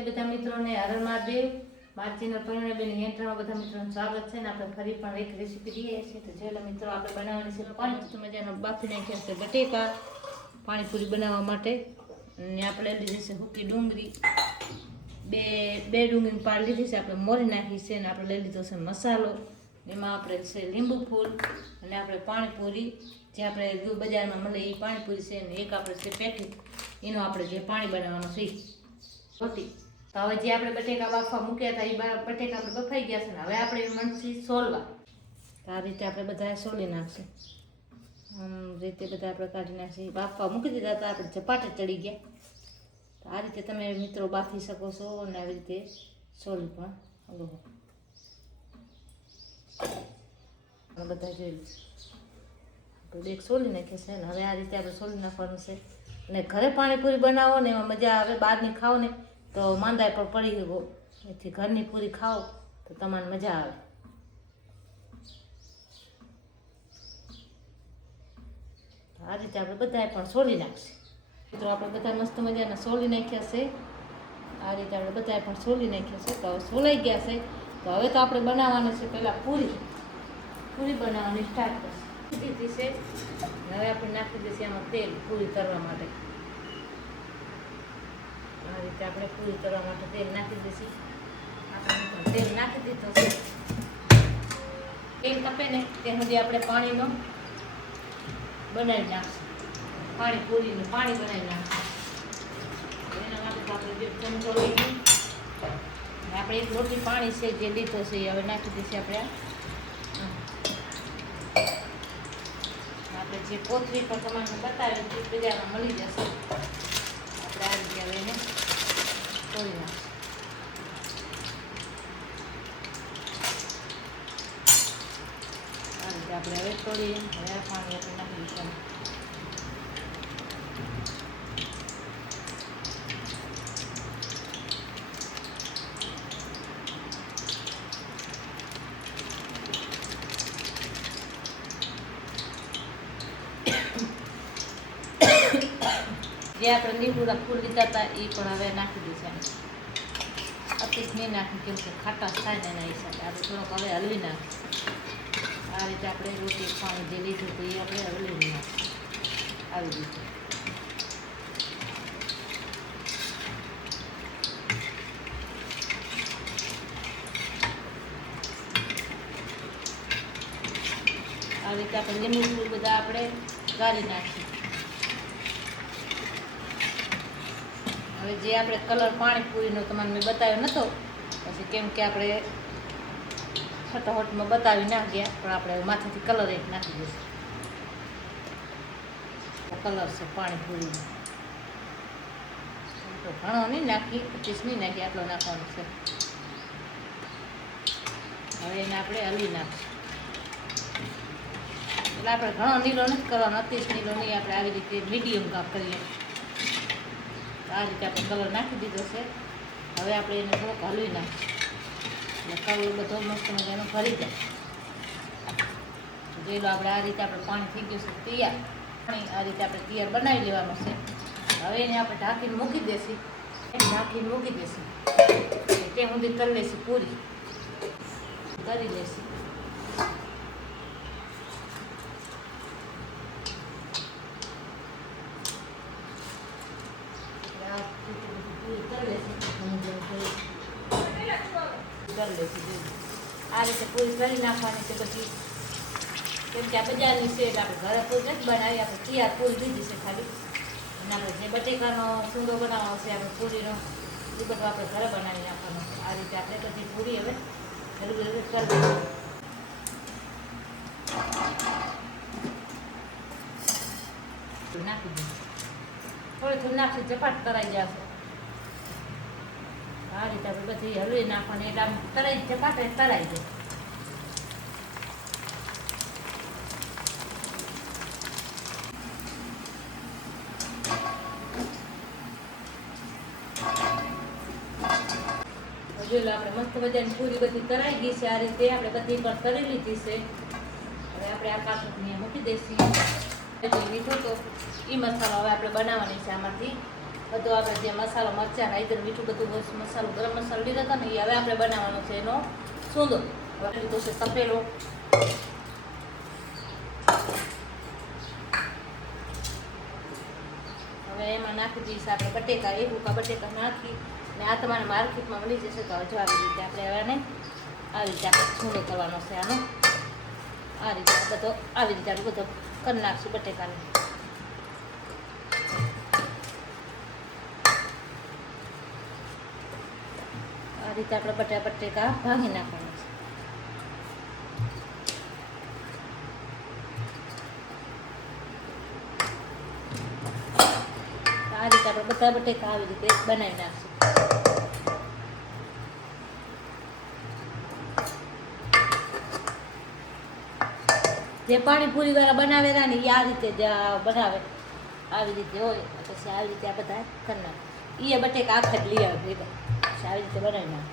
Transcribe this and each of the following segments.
માતાજી બધા મિત્રોને હર મહાદેવ। મારી ચેનલ પરિણયબેન હેન્ટ્રામાં બધા મિત્રોનું સ્વાગત છે ને આપણે ફરી પણ એક રેસીપી દઈએ છીએ। તો જેલા મિત્રો આપણે બનાવવાની છે પાણીપુરી મજાનો બાફી નાખ્યા છે બટેકા પાણીપુરી બનાવવા માટે। અને આપણે લીધી છે સૂકી ડુંગળી, બે ડુંગળી પાડ લીધી છે, આપણે મોરી નાખી છે। અને આપણે લઈ લીધો છે મસાલો, એમાં આપણે છે લીંબુ ફૂલ અને આપણે પાણીપુરી જે આપણે બજારમાં મળે એ પાણીપુરી છે અને એક આપણે છે પેકેટ એનું આપણે જે પાણી બનાવવાનું છે રોટી। તો હવે જે આપણે બટેકા બાફવા મૂક્યા હતા એ બટેકા આપણે બફાઈ ગયા છે ને હવે આપણે મનથી સોલવા। તો આ રીતે આપણે બધા સોલી નાખશું, રીતે બધા આપણે કાઢી નાખીએ। બાફવા મૂકી દીધા હતા આપણે ઝપાટે ચડી ગયા। તો આ રીતે તમે મિત્રો બાફી શકો છો અને આવી રીતે સોલી પણ બધા જોઈ આપણે એક સોલી નાખીએ છે ને હવે આ રીતે આપણે સોલી નાખવાનું છે। અને ઘરે પાણીપુરી બનાવો ને એમાં મજા આવે, બહારની ખાઓ ને તો માંદાય પણ પડી ગયો, એથી ઘરની પૂરી ખાઓ તો તમારે મજા આવે। આ રીતે આપણે બધાએ પણ સોલી નાખશે મિત્રો, આપણે બધા મસ્ત મજાના સોલી નાખ્યા છે। આ રીતે આપણે બધાએ પણ સોલી નાખ્યા છે। તો હવે સોલાઈ ગયા છે તો હવે તો આપણે બનાવવાનું છે પહેલાં પૂરી બનાવવાની સ્ટાર્ટ કરશે દીધી છે। હવે આપણે નાખી દઈશું આમાં તેલ પૂરી કરવા માટે। આ રીતે આપણે પૂરી કરવા માટે તેલ નાખી દઈશું। આપણે તેલ નાખી દીધું છે, તેલ તપે ને ત્યાં સુધી આપણે પાણીનો બનાવી નાખશું, પાણીપુરીનું પાણી બનાવી નાખશું। એના માટે તો આપણે જે ચમચો લઈ ગયું આપણે એક લોટી પાણી છે જે લીધો છે એ હવે નાખી દઈશું આપણે। આપણે જે કોથળી પર તમારે બતાવે તે બજારમાં મળી જશે। આપણે આ રીતે હવે એને તોડી નાખીશું। આ રીતે આપણે હવે તોડીએ, હવે આ પાણી આપણે નાખી દઈશું। જે આપણે લીંબુના ફૂલ લીધા હતા એ પણ હવે નાખી દઈશું। અતિશ નહીં નાખી કેમ કે ખાટા થાય ને એના હિસાબે આપણે થોડોક હવે હલવી નાખીશું। આ રીતે આપણે રોટી પાણી જે લીધું હતું એ આપણે હલવી નાખીશું આવી રીતે। આ રીતે આપણે લીંબુ ફૂલ બધા આપણે ગાળી નાખીશું। હવે જે આપણે કલર પાણીપુરીનો તમને મેં બતાવ્યો નહોતો પછી કેમ કે આપણે ફટાફટમાં બતાવી ના ગયા, પણ આપણે માથેથી કલર એક નાખી દઈશું। કલર છે પાણીપુરીનો, તો ઘણો નહીં નાખી, 25 નહીં નાખી, આટલો નાખવાનો છે। હવે એને આપણે હલી નાખીશું, એટલે આપણે ઘણો નીલો નથી કરવાનો, 25 નીલો નહીં, આપણે આવી રીતે મીડિયમ કાપ કરીએ। આ રીતે આપણે કલર નાખી દીધો છે, હવે આપણે એને થોડોક હલવી નાખીશું એટલે કલર બધો મસ્ત મજાનો ભરી જાય। જોઈ લો આપણે આ રીતે આપણે પાણી થઈ ગયું છે તૈયાર, પાણી આ રીતે આપણે તૈયાર બનાવી લેવાનું છે। હવે એને આપણે ઢાંકીને મૂકી દઈશું ત્યાં સુધી કરી લઈશું પૂરી કરી લઈશું। આ રીતે પૂરી કરી નાખવાની છે પછી, કેમ કે આ બજારની છે એટલે આપણે ઘરે પૂરી નથી બનાવી, આપણે તૈયાર પૂરી લીધી છે ખાલી। અને આપણે જે બટેકાનો સૂંદો બનાવવાનો છે આપણે પૂરીનો એ બધું આપણે ઘરે બનાવી નાખવાનો છે। આ રીતે આપણે બધી પૂરી હવે હલવી કરી દઈશું, નાખી દઈશું થોડી નાખી ઝપાટ તરાઈ જશે। આ રીતે આપણે બધી હલવી નાખવાની એટલે આમ તરાઈ ઝપાટે તરાઈ જાય। જોઈ લો આપણે મસ્ત મજાની પૂરી બધી તરાઈ ગઈ છે। આ રીતે આપણે બધી પણ તરી લીધી છે। હવે આપણે આ કાચું મૂકી દઈશું, મીઠો તો એ મસાલો હવે આપણે બનાવવાની છે આમાંથી। બધો આપણે જે મસાલો મરચાં નાઈદર મીઠું બધું મસાલો ગરમ મસાલો લીધો હતો ને એ હવે આપણે બનાવવાનો છે એનો સૂંદો. હવે લીધો છે તપેલો. હવે એમાં નાખી દઈશું આપણે બટેકા, એક ઉકા બટેકા નાખી ને આ તમારે માર્કેટમાં મળી જશે. તો જો આવી રીતે આપણે હવે આવી રીતે આપણે સૂંદો કરવાનો છે આનો. આ રીતે બધો આવી રીતે આપણે બધો કરી નાખશું બટેકાને. આ રીતે આપણે બટેકા ભાંગી નાખવાના છે. આ રીતે આપણે બધા બટેકા આવી રીતે બનાવી નાખશું. જે પાણીપુરી વાળા બનાવેલા ને એ આ રીતે જ બનાવે, આવી રીતે હોય. પછી આવી રીતે આ બધા કરી નાખે. એ બટેકા આખા જ લઈ આવે ભેગા. આવી રીતે બનાવી નાખે.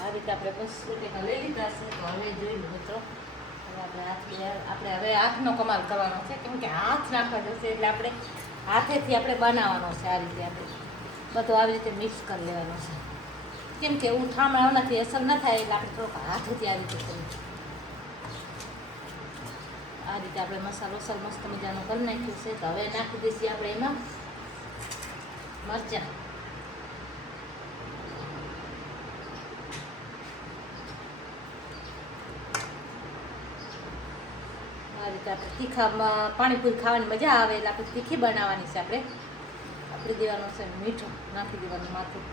આ રીતે આપણે બસ બટેકા લઈ લીધા છે. તો હવે જોઈ લો મિત્રો, આપણે હવે હાથનો કમાલ કરવાનો છે, કેમ કે હાથ નાખવા જશે એટલે આપણે હાથેથી આપણે બનાવવાનો છે. આ રીતે આપણે બધું આવી રીતે મિક્સ કરી લેવાનો છે, કેમ કે ઉઠામણ નથી અસર ન થાય એટલે આપણે થોડોક હાથેથી આ રીતે કરીએ. આ રીતે આપણે મસાલો મસ્ત મજાનો કરી નાખ્યો છે. તો હવે નાખી દઈશું આપણે એમાં મરચાં. આ રીતે આપણે તીખામાં પાણીપુરી ખાવાની મજા આવે એટલે આપણે તીખી બનાવવાની છે. આપણે દેવાનું છે મીઠું, નાખી દેવાનું માથું.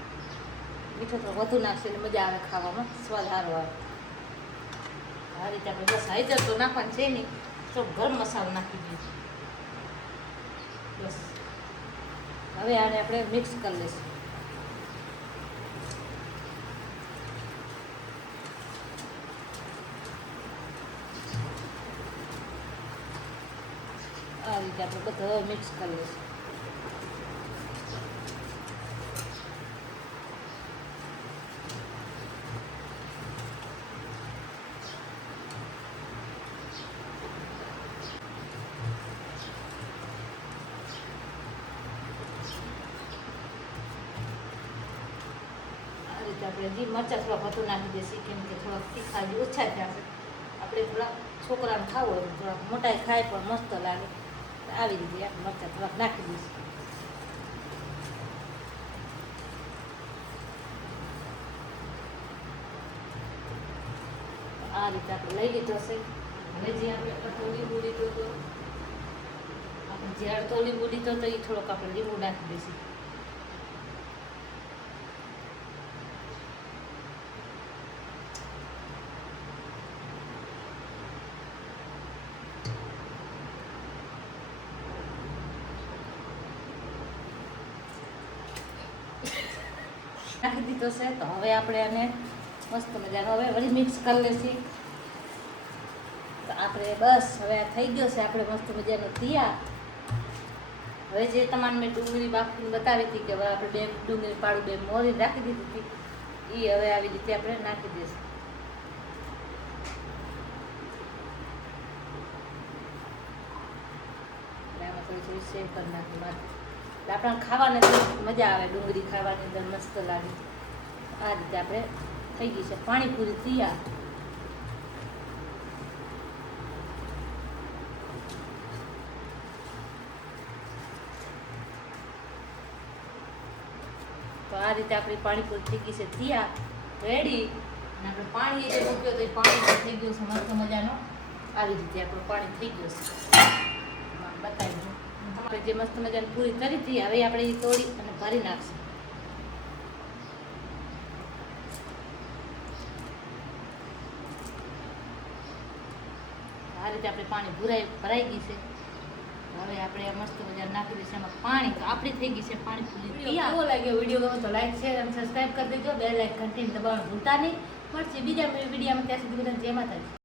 મીઠું તો વધુ નાખશે એટલે મજા આવે ખાવામાં, સ્વાદ સારો આવે. આ રીતે આપણે બસ હાઈજર તો નાખવાનું છે નહીં, તો ગરમ મસાલો નાખી દઈએ બસ. હવે આને આપણે મિક્સ કરી લઈશું. આ રીતે આપણે બધું મિક્સ કરી લઈશું. આપણે જે મરચાં થોડા વધુ નાખી દઈશું, કેમ કે થોડાક તીખા જે ઓછા થયા છે. આપણે થોડાક છોકરાને ખાવું હોય થોડાક મોટા ખાય પણ મસ્ત લાગે. આવી રીતે આપણે મરચાં થોડાક નાખી દઈશું. આ રીતે આપણે લઈ લીધો છે. હવે જે આપણે અડધો લીંબુ લીધો હતો, આપણે જે અડધો લીંબુ લીધો હતો એ થોડોક આપણે લીંબુ નાખી દઈશું. નાખી દીધો છે. તો હવે આપણે આને મસ્ત મજાનો હવે વળી મિક્સ કરી લઈશું. તો આપણે બસ હવે આ થઈ ગયો છે આપણે મસ્ત મજાનો તૈયાર. હવે જે તમારે મેં ડુંગળી બાફીને બતાવી હતી કે હવે આપણે બે ડુંગળી પાડું બે મોરી રાખી દીધી હતી, એ હવે આવી રીતે આપણે નાખી દઈશું. આમાં થોડી થોડી સેવ કરી નાખી મારે, એટલે આપણને ખાવાની મજા આવે. ડુંગળી ખાવાની અંદર મસ્ત લાગે. આ રીતે આપણે થઈ ગઈ છે પાણીપુરી તૈયાર. તો આ રીતે આપણી પાણીપુરી થઈ ગઈ છે તૈયાર, રેડી. અને આપણે પાણી જે મૂક્યો તો એ પાણી થઈ ગયું છે મસ્ત મજાનો. આવી રીતે આપણું પાણી થઈ ગયું છે. બતાવી દઉં તમારે જે મસ્ત મજાની પૂરી કરી હતી. હવે આપણે એ તોડી અને ભરી નાખશું. આ રીતે આપણે પાણી ભરાઈ ગઈ છે. હવે આપણે મસ્ત મજા નાખી દઈશું એમાં પાણી. તો આપણી થઈ ગઈ છે પાણીપુરી તૈયાર. કેવો લાગ્યો વિડીયો ગમે તો લાઈક શેર અને સબસ્ક્રાઈબ કરી દેજો. બે લાઈક ઘંટીને દબાવવાનું ભૂલતા નહીં. મળશે બીજા વિડીયોમાં. ત્યાં સુધી બધાને જય માતાજી.